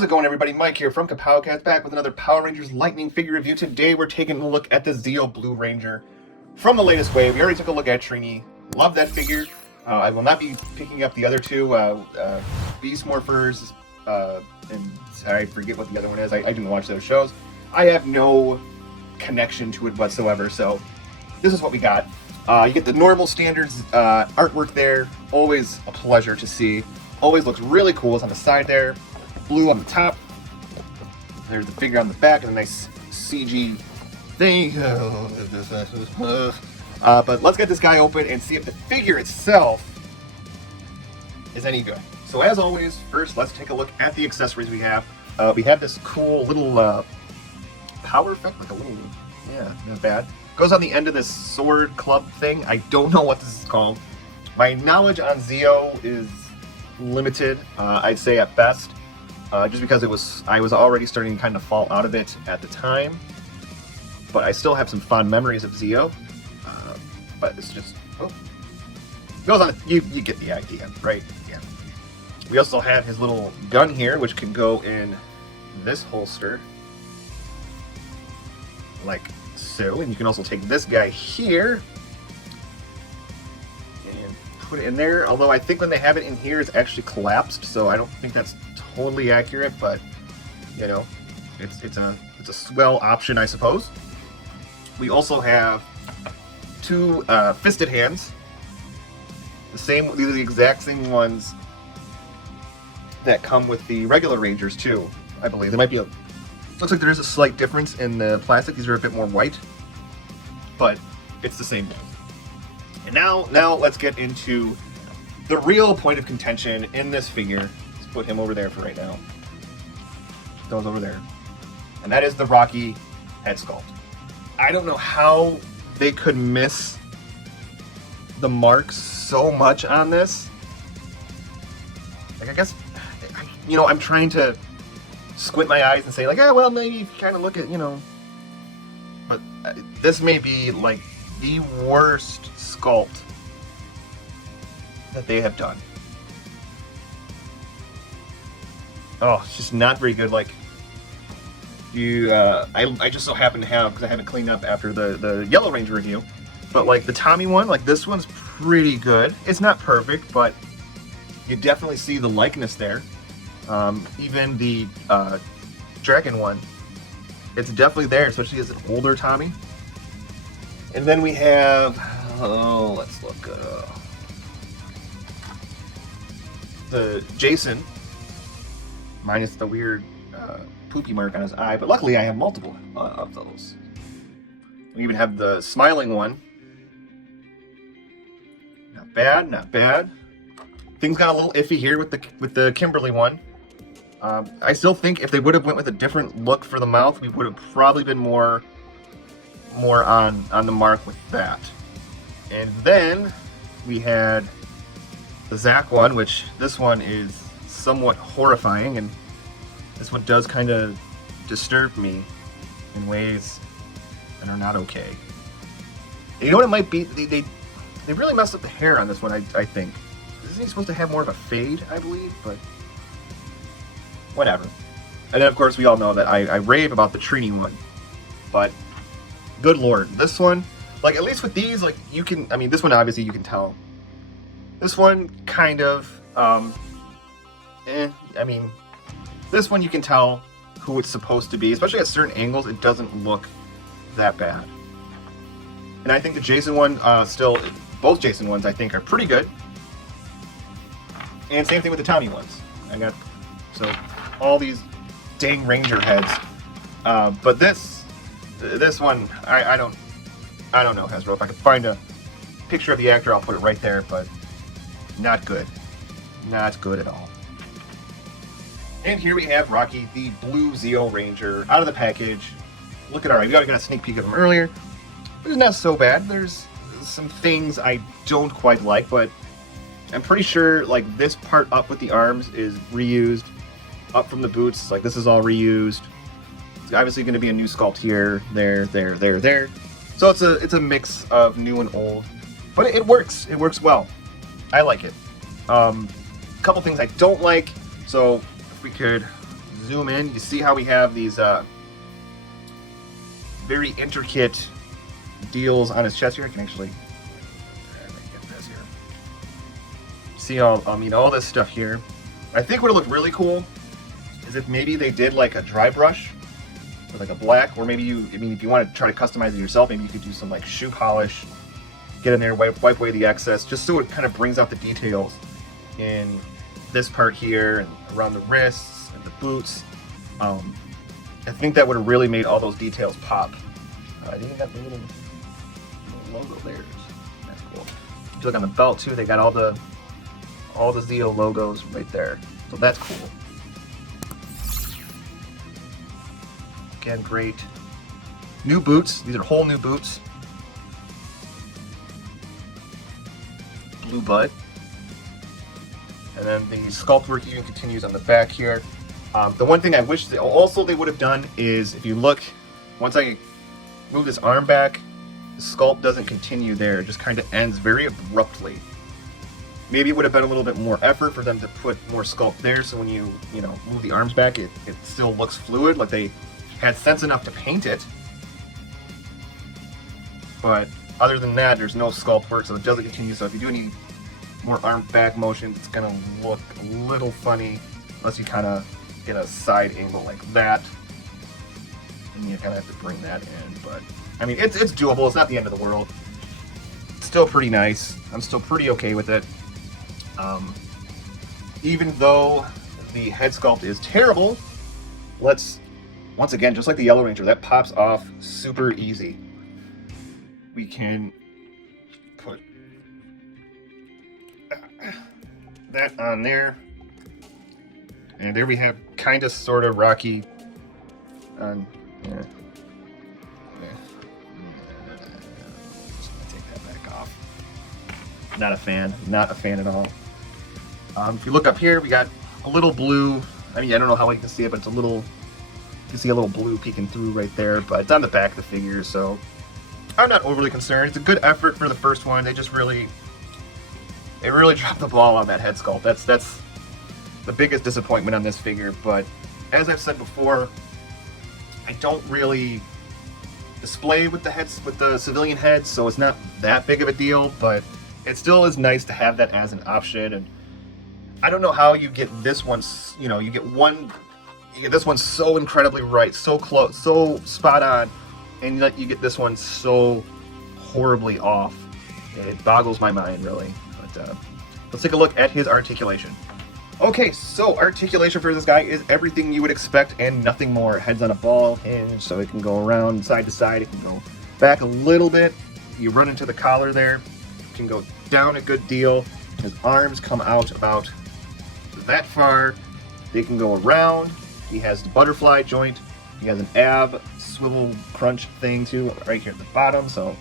How's it going, everybody? Mike here from Kapowcast, back with another Power Rangers Lightning figure review. Today we're taking a look at the Zeo Blue Ranger from the latest wave. We already took a look at Trini. Love that figure. I will not be picking up the other two, Beast Morphers, and I forget what the other one is. I didn't watch those shows. I have no connection to it whatsoever, so this is what we got. You get the normal standards artwork there. Always a pleasure to see. Always looks really cool. It's on the side there. Blue on the top. There's the figure on the back and a nice CG thing. But let's get this guy open and see if the figure itself is any good. So as always, first let's take a look at the accessories we have. We have this cool little power effect, like a little, yeah, not bad. Goes on the end of this sword club thing. I don't know what this is called. My knowledge on Zeo is limited, I'd say at best. Just because I was already starting to kind of fall out of it at the time, but I still have some fond memories of Zeo. But it's just goes on. You get the idea, right? Yeah. We also have his little gun here, which can go in this holster, like so, and you can also take this guy here and put it in there. Although I think when they have it in here, it's actually collapsed, so I don't think that's totally accurate, but you know, it's a swell option, I suppose. We also have two fisted hands. These are the exact same ones that come with the regular Rangers too, I believe. There might be looks like there is a slight difference in the plastic. These are a bit more white, but it's the same thing. And now let's get into the real point of contention in this figure. Put him over there for right now. Those over there. And that is the Rocky head sculpt. I don't know how they could miss the mark so much on this. Like, I guess, you know, I'm trying to squint my eyes and say, like, well, maybe if you kind of look at, you know. But this may be, like, the worst sculpt that they have done. Oh, it's just not very good. Like, I just so happen to have, because I haven't cleaned up after the Yellow Ranger review, but like the Tommy one, like this one's pretty good. It's not perfect, but you definitely see the likeness there. Even the Dragon one, it's definitely there, especially as an older Tommy. And then we have, let's look, the Jason, minus the weird poopy mark on his eye, but luckily I have multiple of those. We even have the smiling one. Not bad, not bad. Things got a little iffy here with the Kimberly one. I still think if they would have went with a different look for the mouth, we would have probably been more on the mark with that. And then we had the Zach one, which this one is somewhat horrifying, and this one does kind of disturb me in ways that are not okay. And you know what it might be? They really messed up the hair on this one, I think. Isn't he supposed to have more of a fade, I believe? But whatever. And then, of course, we all know that I rave about the Trini one. But good lord, this one, like, at least with these, like, you can, I mean, this one obviously you can tell. This one kind of, I mean, this one you can tell who it's supposed to be, especially at certain angles. It doesn't look that bad. And I think the Jason one, both Jason ones, I think, are pretty good. And same thing with the Tommy ones. So all these dang Ranger heads. But this one, I don't know, Hasbro. If I could find a picture of the actor, I'll put it right there. But not good. Not good at all. And here we have Rocky, the blue Zeo Ranger, out of the package. Looking alright. We got a sneak peek of him earlier. It's not so bad. There's some things I don't quite like, but I'm pretty sure like this part up with the arms is reused. Up from the boots, like this is all reused. It's obviously going to be a new sculpt here, there. So it's a mix of new and old, but it works. It works well. I like it. A couple things I don't like. So if we could zoom in, you see how we have these very intricate deals on his chest here. I can actually get this here. See all this stuff here. I think what would look really cool is if maybe they did like a dry brush or like a black, or maybe if you want to try to customize it yourself, maybe you could do some like shoe polish, get in there, wipe away the excess, just so it kind of brings out the details in this part here and around the wrists and the boots. I think that would have really made all those details pop. I think they got the little logo there. That's cool. If you look on the belt too, they got all the Zeo logos right there. So that's cool. Again, great. New boots. These are whole new boots. Blue Bud. And then the sculpt work even continues on the back here. The one thing I wish they would have done is, if you look, once I move this arm back, the sculpt doesn't continue there. It just kind of ends very abruptly. Maybe it would have been a little bit more effort for them to put more sculpt there, so when you move the arms back, it still looks fluid, like they had sense enough to paint it. But other than that, there's no sculpt work, so it doesn't continue. So if you do any more arm back motions, it's gonna look a little funny unless you kind of get a side angle like that, and you kind of have to bring that in. But I mean, it's doable. It's not the end of the world. It's still pretty nice. I'm still pretty okay with it. Even though the head sculpt is terrible, let's once again, just like the Yellow Ranger, that pops off super easy. We can put that on there. And there we have kind of sort of Rocky on yeah. Just gonna take that back off. Not a fan at all. If you look up here, we got a little blue. I mean, I don't know how well you can see it, but it's a little, you can see a little blue peeking through right there, but it's on the back of the figure, so I'm not overly concerned. It's a good effort for the first one. They really dropped the ball on that head sculpt. That's the biggest disappointment on this figure. But as I've said before, I don't really display with the civilian heads, so it's not that big of a deal. But it still is nice to have that as an option. And I don't know how you get this one. You get this one so incredibly right, so close, so spot on, and you get this one so horribly off. It boggles my mind, really. But let's take a look at his articulation. Okay, so articulation for this guy is everything you would expect and nothing more. Head's on a ball hinge, so it can go around side to side. It can go back a little bit. You run into the collar there. It can go down a good deal. His arms come out about that far. They can go around. He has the butterfly joint. He has an ab swivel crunch thing too, right here at the bottom. So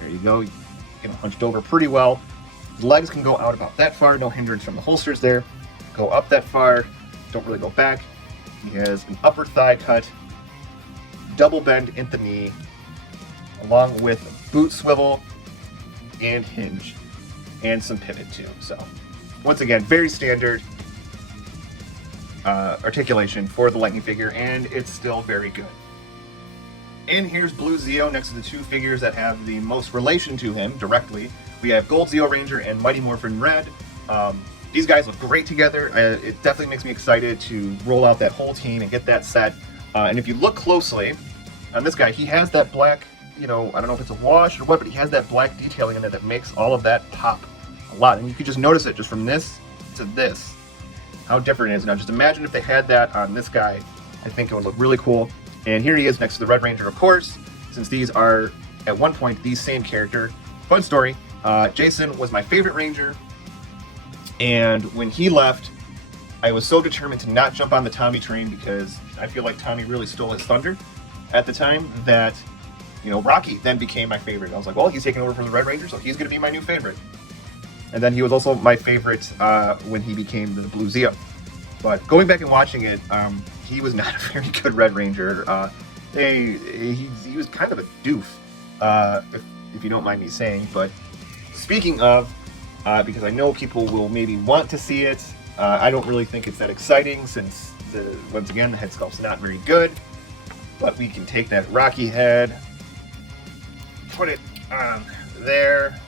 there you go. You get hunched over pretty well. His legs can go out about that far, no hindrance from the holsters there. Go up that far, don't really go back. He has an upper thigh cut, double bend in the knee, along with a boot swivel and hinge, and some pivot too. So once again, very standard articulation for the Lightning figure, and it's still very good. And here's Blue Zeo next to the two figures that have the most relation to him directly. We have Gold Zeo Ranger and Mighty Morphin Red. These guys look great together. It definitely makes me excited to roll out that whole team and get that set. And if you look closely on this guy, he has that black, I don't know if it's a wash or what, but he has that black detailing in it that makes all of that pop a lot. And you could just notice it just from this to this, how different it is. Now just imagine if they had that on this guy. I think it would look really cool. And here he is next to the Red Ranger, of course, since these are at one point the same character. Fun story, Jason was my favorite Ranger, and when he left, I was so determined to not jump on the Tommy train because I feel like Tommy really stole his thunder at the time that, Rocky then became my favorite. I was like, well, he's taking over from the Red Ranger, so he's going to be my new favorite. And then he was also my favorite when he became the Blue Zeo. But going back and watching it, he was not a very good Red Ranger. He was kind of a doof, if you don't mind me saying. But speaking of, because I know people will maybe want to see it, I don't really think it's that exciting since, once again, the head sculpt's not very good. But we can take that Rocky head, put it on there.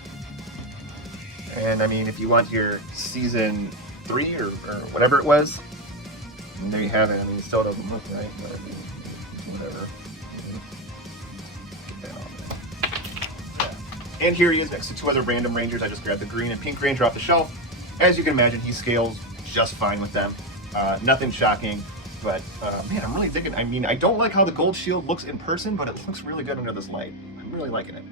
And I mean, if you want your season 3 or whatever it was, and there you have it. I mean, it still doesn't look right, but I mean, whatever. Get that off there. Yeah. And here he is next to 2 other random Rangers. I just grabbed the green and pink Ranger off the shelf. As you can imagine, he scales just fine with them. Nothing shocking, but man, I'm really thinking. I mean, I don't like how the gold shield looks in person, but it looks really good under this light. I'm really liking it.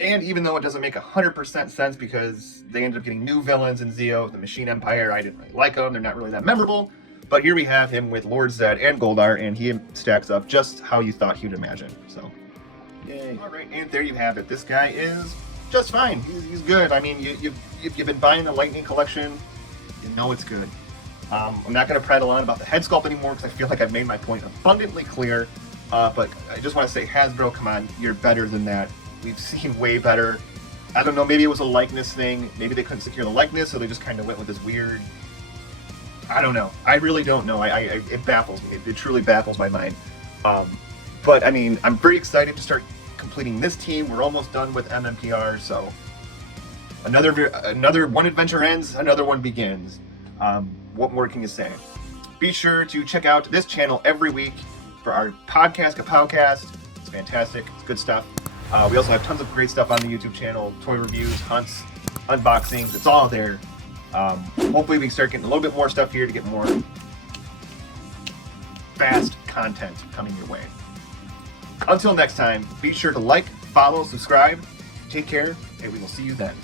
And even though it doesn't make 100% sense because they ended up getting new villains in Zeo, the Machine Empire, I didn't really like them. They're not really that memorable. But here we have him with Lord Zed and Goldar, and he stacks up just how you thought he would imagine. So, yay. All right, and there you have it. This guy is just fine. He's good. I mean, if you've been buying the Lightning collection, you know it's good. I'm not going to prattle on about the head sculpt anymore because I feel like I've made my point abundantly clear. But I just want to say, Hasbro, come on, you're better than that. We've seen way better. I don't know, maybe it was a likeness thing. Maybe they couldn't secure the likeness, so they just kind of went with this weird... I don't know. I really don't know. It baffles me. It truly baffles my mind. But, I mean, I'm very excited to start completing this team. We're almost done with MMPR, so... Another one adventure ends, another one begins. What more can you say? Be sure to check out this channel every week for our podcast, Kapowcast. It's fantastic. It's good stuff. We also have tons of great stuff on the YouTube channel, toy reviews, hunts, unboxings, it's all there. Hopefully we can start getting a little bit more stuff here to get more fast content coming your way. Until next time, be sure to like, follow, subscribe, take care, and we will see you then.